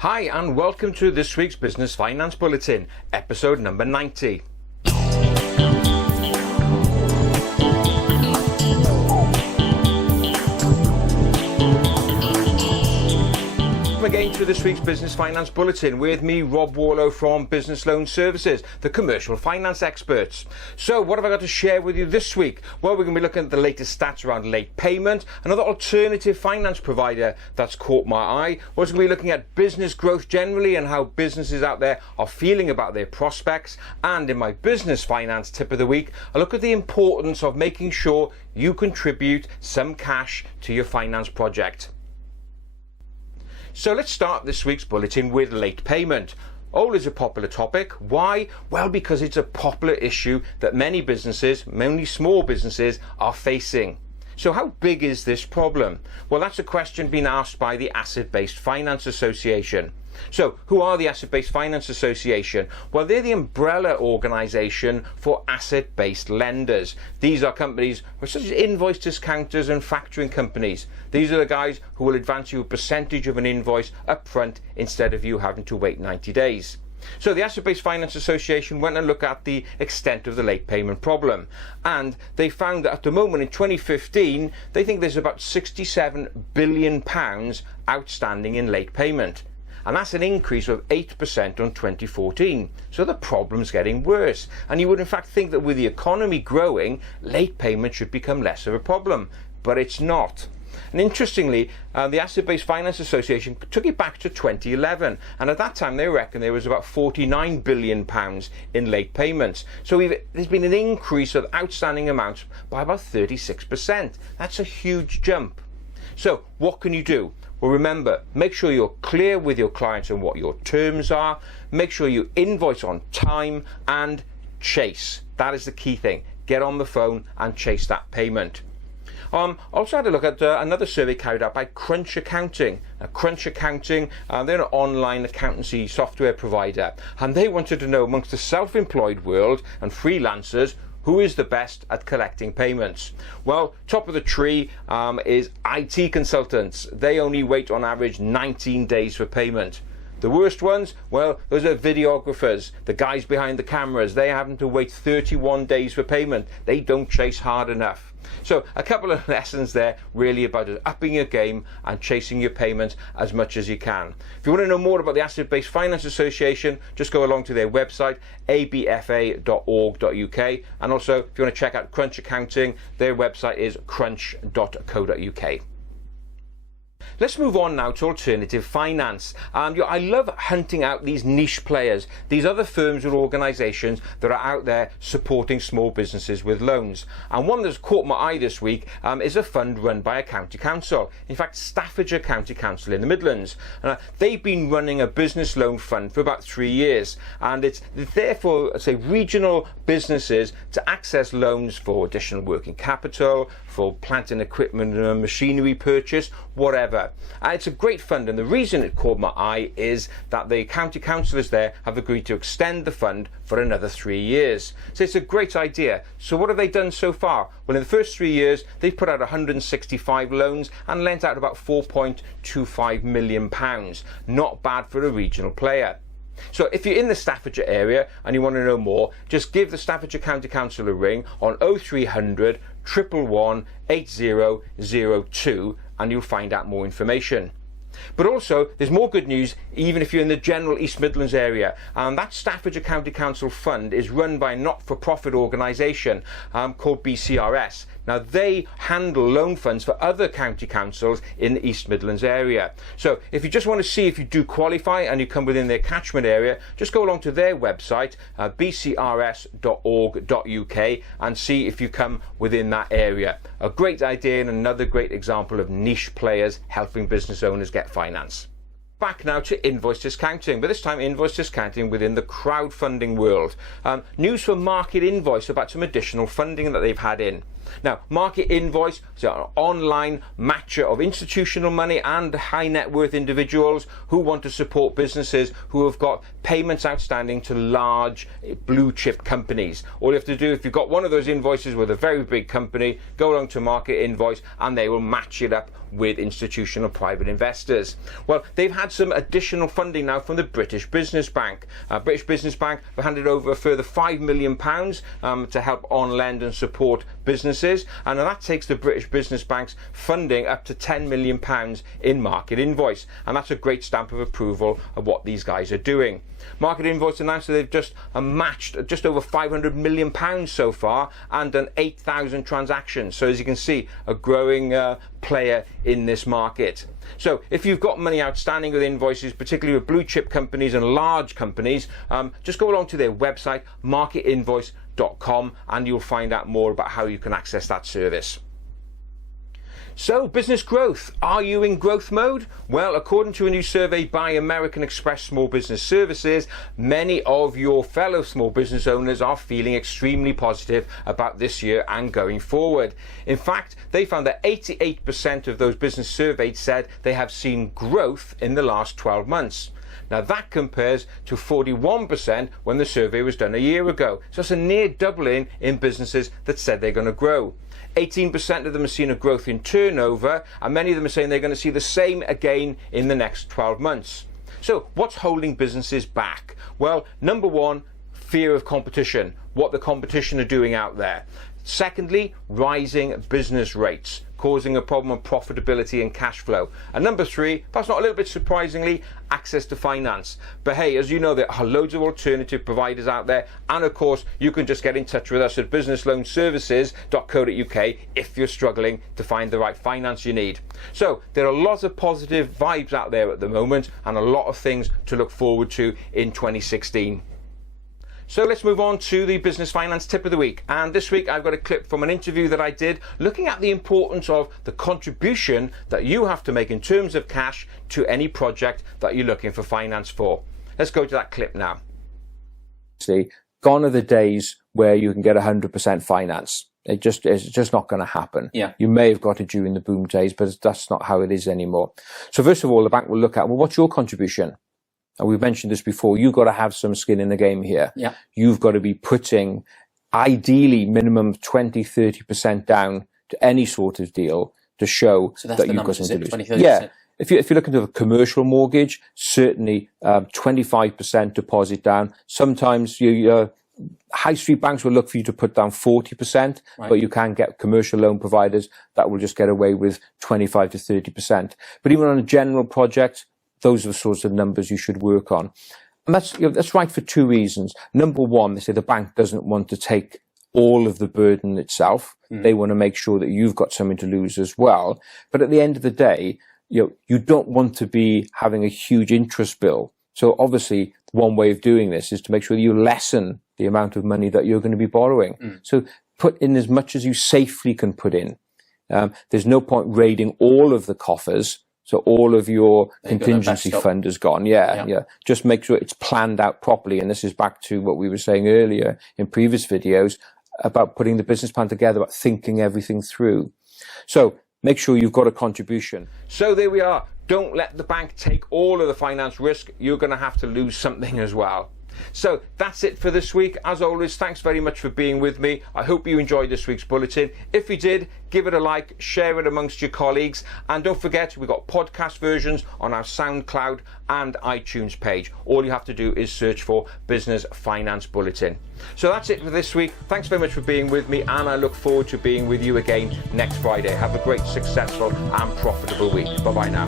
Hi and welcome to this week's Business Finance Bulletin, episode number 90. Again to this week's Business Finance Bulletin with me, Rob Warlow from Business Loan Services, the commercial finance experts. So what have I got to share with you this week? Well, we're going to be looking at the latest stats around late payment, another alternative finance provider that's caught my eye. We're also going to be looking at business growth generally and how businesses out there are feeling about their prospects. And in my business finance tip of the week, I look at the importance of making sure you contribute some cash to your finance project. So let's start this week's bulletin with late payment. Always a popular topic. Why? Well, because it's a popular issue that many businesses, mainly small businesses, are facing. So how big is this problem? Well, that's a question being asked by the Asset-Based Finance Association. So who are the Asset-Based Finance Association? Well, they're the umbrella organisation for asset-based lenders. These are companies such as invoice discounters and factoring companies. These are the guys who will advance you a percentage of an invoice up front instead of you having to wait 90 days. So the Asset-Based Finance Association went and looked at the extent of the late payment problem, and they found that at the moment in 2015 they think there's about £67 billion outstanding in late payment. And that's an increase of 8% on 2014. So the problem's getting worse. And you would in fact think that with the economy growing, late payment should become less of a problem. But it's not. And interestingly, the Asset-Based Finance Association took it back to 2011. And at that time, they reckon there was about £49 billion in late payments. So there's been an increase of outstanding amounts by about 36%. That's a huge jump. So what can you do? Well, remember, make sure you're clear with your clients on what your terms are. Make sure you invoice on time and chase. That is the key thing. Get on the phone and chase that payment. Also had a look at another survey carried out by Crunch Accounting. Now, Crunch Accounting, they're an online accountancy software provider, and they wanted to know amongst the self-employed world and freelancers, who is the best at collecting payments? Well, top of the tree is IT consultants. They only wait on average 19 days for payment. The worst ones, well, those are videographers, the guys behind the cameras. They're having to wait 31 days for payment. They don't chase hard enough. So a couple of lessons there really about upping your game and chasing your payments as much as you can. If you want to know more about the Asset-Based Finance Association, just go along to their website, abfa.org.uk, and also if you want to check out Crunch Accounting, their website is crunch.co.uk. Let's move on now to alternative finance. I love hunting out these niche players, these other firms or organisations that are out there supporting small businesses with loans. And one that's caught my eye this week is a fund run by a county council. In fact, Staffordshire County Council in the Midlands. They've been running a business loan fund for about 3 years, and it's there for, say, regional businesses to access loans for additional working capital, for plant and equipment and machinery purchase, whatever. And it's a great fund, and the reason it caught my eye is that the county councillors there have agreed to extend the fund for another 3 years. So it's a great idea. So what have they done so far? Well, in the first 3 years, they've put out 165 loans and lent out about £4.25 million. Not bad for a regional player. So if you're in the Staffordshire area and you want to know more, just give the Staffordshire County Council a ring on 0300 111 8002 and you'll find out more information. But also, there's more good news even if you're in the general East Midlands area. And that Staffordshire County Council fund is run by a not-for-profit organisation called BCRS. Now, they handle loan funds for other county councils in the East Midlands area. So if you just want to see if you do qualify and you come within their catchment area, just go along to their website, bcrs.org.uk, and see if you come within that area. A great idea and another great example of niche players helping business owners get finance. Back now to invoice discounting, but this time invoice discounting within the crowdfunding world. News from Market Invoice about some additional funding that they've had in. Now, Market Invoice is an online matcher of institutional money and high net worth individuals who want to support businesses who have got payments outstanding to large blue chip companies. All you have to do, if you've got one of those invoices with a very big company, go along to Market Invoice and they will match it up with institutional private investors. Well, they've had some additional funding now from the British Business Bank. British Business Bank have handed over a further £5 million to help on lend and support businesses, and that takes the British Business Bank's funding up to £10 million in Market Invoice, and that's a great stamp of approval of what these guys are doing. Market Invoice announced that they've just matched just over £500 million so far and done 8,000 transactions. So as you can see, a growing player in this market. So if you've got money outstanding with invoices, particularly with blue chip companies and large companies, just go along to their website, marketinvoice.com, and you'll find out more about how you can access that service. So, business growth. Are you in growth mode? Well, according to a new survey by American Express Small Business Services, many of your fellow small business owners are feeling extremely positive about this year and going forward. In fact, they found that 88% of those business surveyed said they have seen growth in the last 12 months. Now that compares to 41% when the survey was done a year ago. So it's a near doubling in businesses that said they're going to grow. 18% of them have seen a growth in turnover, and many of them are saying they're going to see the same again in the next 12 months. So what's holding businesses back? Well, number one, fear of competition, what the competition are doing out there. Secondly, rising business rates, causing a problem of profitability and cash flow. And number three, perhaps not a little bit surprisingly, access to finance. But hey, as you know, there are loads of alternative providers out there. And of course, you can just get in touch with us at businessloanservices.co.uk if you're struggling to find the right finance you need. So there are lots of positive vibes out there at the moment and a lot of things to look forward to in 2016. So let's move on to the business finance tip of the week. And this week I've got a clip from an interview that I did looking at the importance of the contribution that you have to make in terms of cash to any project that you're looking for finance for. Let's go to that clip now. See, gone are the days where you can get 100% finance. It's just not going to happen. Yeah. You may have got it during the boom days, but that's not how it is anymore. So first of all, the bank will look at, well, what's your contribution? And we've mentioned this before, you've got to have some skin in the game here. Yeah. You've got to be putting ideally minimum 20, 30% down to any sort of deal to show that you've got something to lose. 20, 30%? Yeah. If you're looking to have a commercial mortgage, certainly 25% deposit down. Sometimes high street banks will look for you to put down 40%, right, but you can get commercial loan providers that will just get away with 25 to 30%. But even on a general project, those are the sorts of numbers you should work on. And that's right for two reasons. Number one, they say the bank doesn't want to take all of the burden itself. They want to make sure that you've got something to lose as well. But at the end of the day, you don't want to be having a huge interest bill. So obviously, one way of doing this is to make sure that you lessen the amount of money that you're going to be borrowing. So put in as much as you safely can put in. There's no point raiding all of the coffers. So all of your contingency fund is gone. Yeah. Just make sure it's planned out properly. And this is back to what we were saying earlier in previous videos about putting the business plan together, about thinking everything through. So make sure you've got a contribution. So there we are. Don't let the bank take all of the finance risk. You're going to have to lose something as well. So that's it for this week. As always, thanks very much for being with me. I hope you enjoyed this week's bulletin. If you did, give it a like, share it amongst your colleagues, and don't forget we've got podcast versions on our SoundCloud and iTunes page. All you have to do is search for Business Finance Bulletin. So that's it for this week. Thanks very much for being with me, and I look forward to being with you again next Friday. Have a great, successful and profitable week. Bye-bye now.